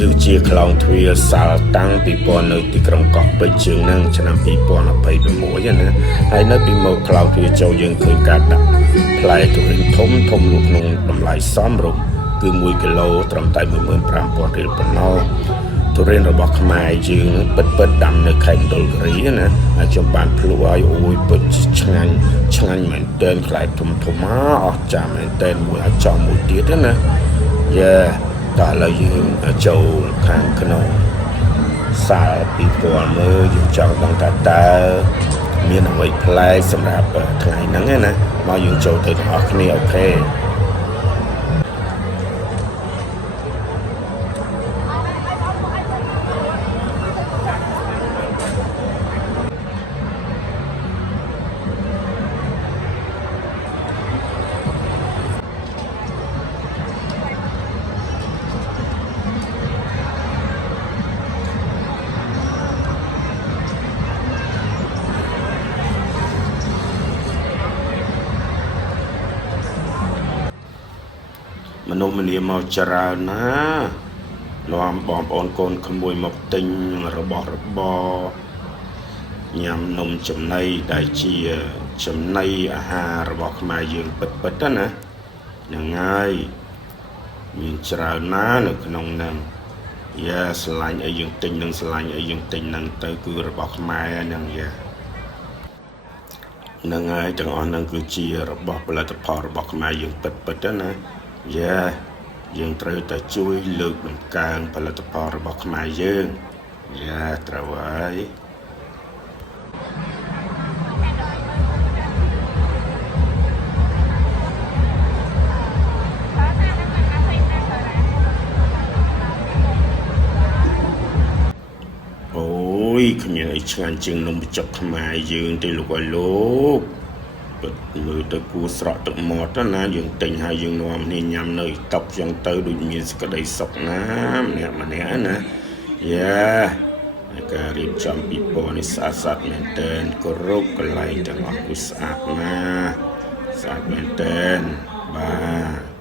គឺជាក្លោងទ្វារសាលតាំងពីពណ៌នៅទីក្រុងកោះពេជ្រជើងនឹងឆ្នាំ2026ណាហើយនៅពីមកក្លោងទ្វារចូលយើងឃើញការដាក់ផ្លែទុរេនធំលក់ក្នុងតម្លៃសមរម្យគឺ1គីឡូត្រឹមតែ 15,000 រៀលប៉ុណ្ណោះទុរេនរបស់ខ្មែរយើងពិតដាំនៅខេត្តមណ្ឌលគិរីណាហើយខ្ញុំបានភ្លក់ឲ្យអូយពិតឆ្ងាញ់មែនទែនផ្លែធំអស់ចាមែនទែនមួយអាចចង់មួយទៀតណាយ៉ាតើឥឡូវយើងចូលខាងក្នុងសាលពីពណ៌មើលយើងចង់ដឹងថាតើមានអ្វីប្លែកសម្រាប់ថ្ងៃហ្នឹងណាមកយើងចូលទៅទាំងអស់គ្នាអូខេមនុស្សម្នាមកច្រើនណានាំបងប្អូនកូនក្មួយមកទិញរបស់របរញ៉ាំនំចំណីដែលជាចំណីអាហាររបស់ខ្មែរយើងពិតណាហ្នឹងហើយមានច្រើនណានៅក្នុងហ្នឹងយ៉ាស្រឡាញ់អីយើងទិញនឹងស្រឡាញ់អីយើងទិញនឹងទៅគឺរបស់ខ្មែរហ្នឹងយ៉ាហ្នឹងហើយទាំងអស់ហ្នឹងគឺជារបស់ផលិតផលរបស់ខ្មែរយើងពិតណាយ៉ាយើងត្រូវតែជួយលើកតម្កើងផលិតផលរបស់ខ្មែរយើងយ៉ាត្រូវហើយអូយគ្មានអីឆ្ងាញ់ជាងនំបញ្ចុកខ្មែរយើងទេលោកអើយលោកពិតមើលទៅគួរស្រក់ទឹកមាត់ណាយើងទិញហើយយើងនាំគ្នាញ៉ាំនៅតុចឹងទៅដូចមានសក្តីសុខណាម្នាក់ណាយ៉ាការរៀបចំពីពណ៌នេះស្អាតមែនទែនគោរពកន្លែងទាំងអស់គឺស្អាតណាស្អាតមែនទែនបាទ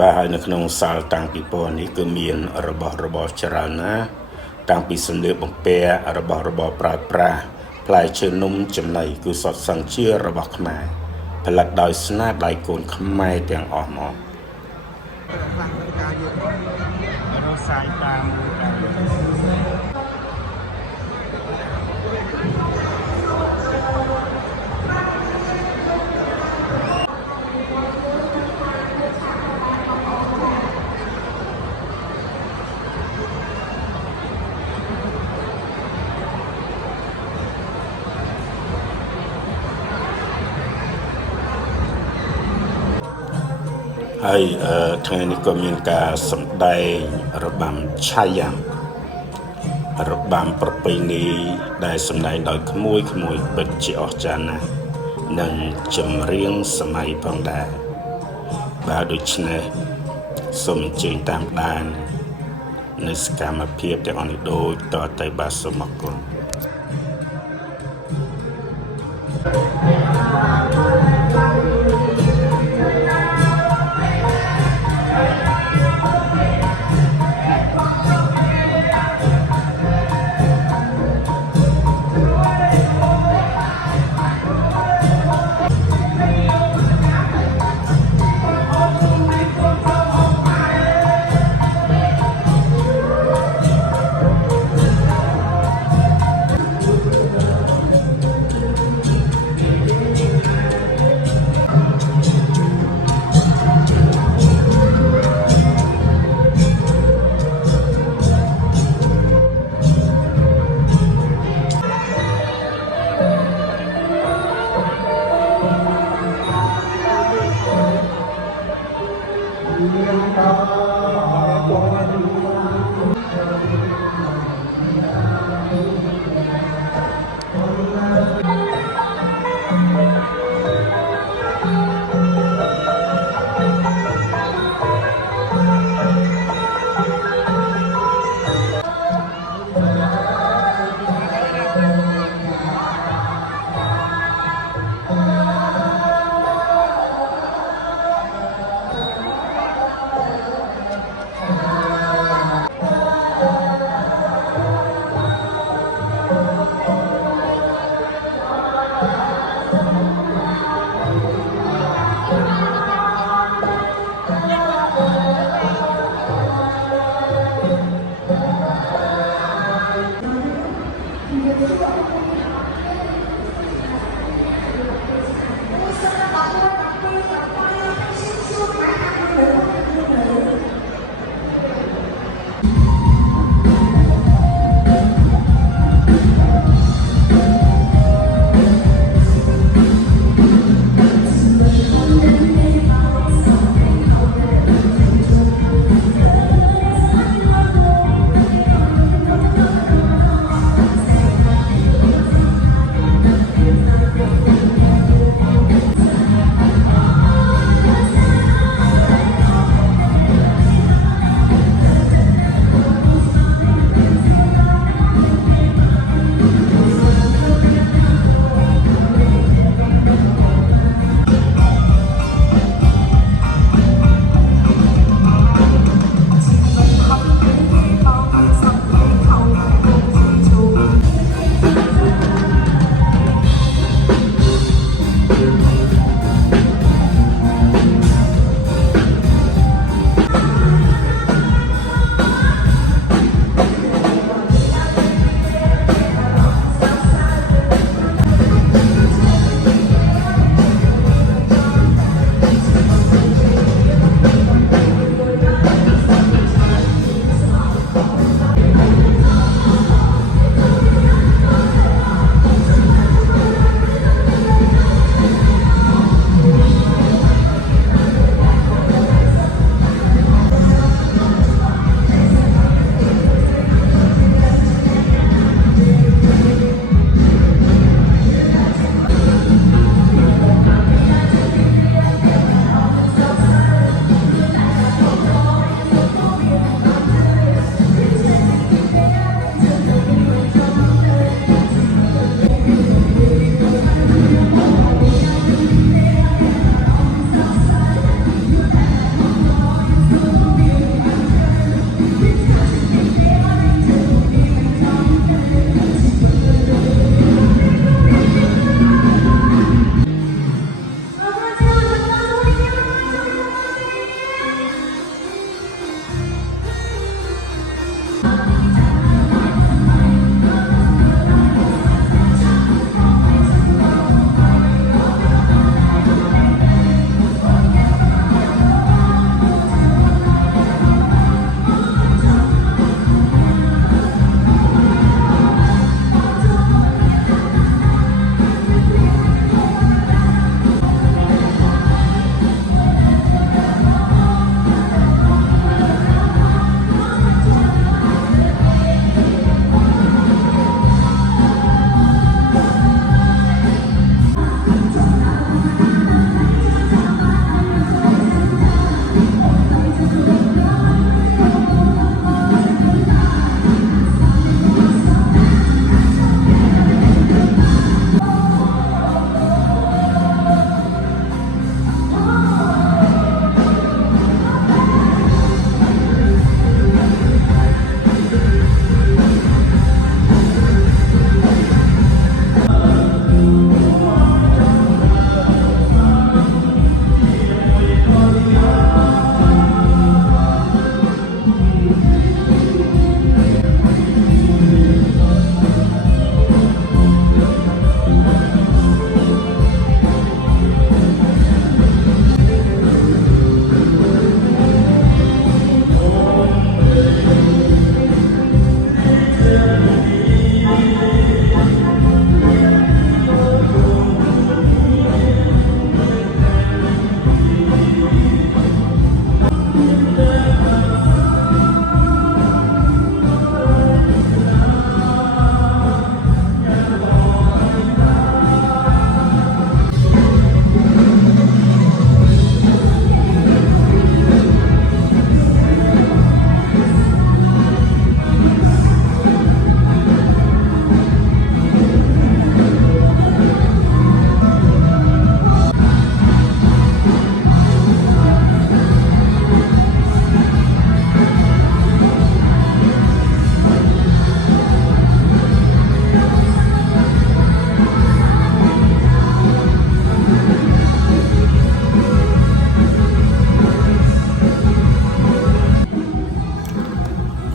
បាទហើយនៅក្នុងសាលតាំងពីពណ៌នេះគឺមានរបស់របរច្រើនណាតាំងពីសម្លៀកបំពាក់របស់របរប្រើប្រាស់ផ្លែឈើនំចំណីគឺសុទ្ធសឹងជារបស់ខ្មែរផលិតដោយស្នាដៃកូនខ្មែរទាំងអស់មករសាយតាម ហើយថ្ងៃនេះក៏មានការសម្ដែងរបាំឆាយ៉ាំរបាំប្រពៃណីដែលសម្ដែងដោយក្មួយពិតជាអស្ចារ្យណាស់និងចម្រៀងសម័យផងដែរបាទដូច្នេះ សូមអញ្ជើញតាមដាននៅសកម្មភាពទាំងអស់នេះដូចតទៅបាទសូមអរគុណ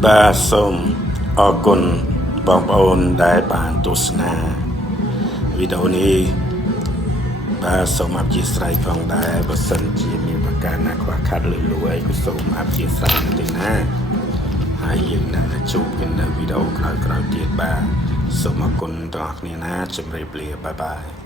បាទសូមអរគុណបងប្អូនដែលបានទស្សនាវីដេអូនេះបាទសូមអធិស្ឋានផងដែរបើសិនជាមានប្រការណាខ្វះខាតលើលួយក៏សូមអធិស្ឋានទៅណាហើយយើងនឹងជួបกันនៅវីដេអូក្រោយៗទៀតបាទសូមអរគុណទាំងអស់គ្នាណាជម្រាបលាបាយបាយ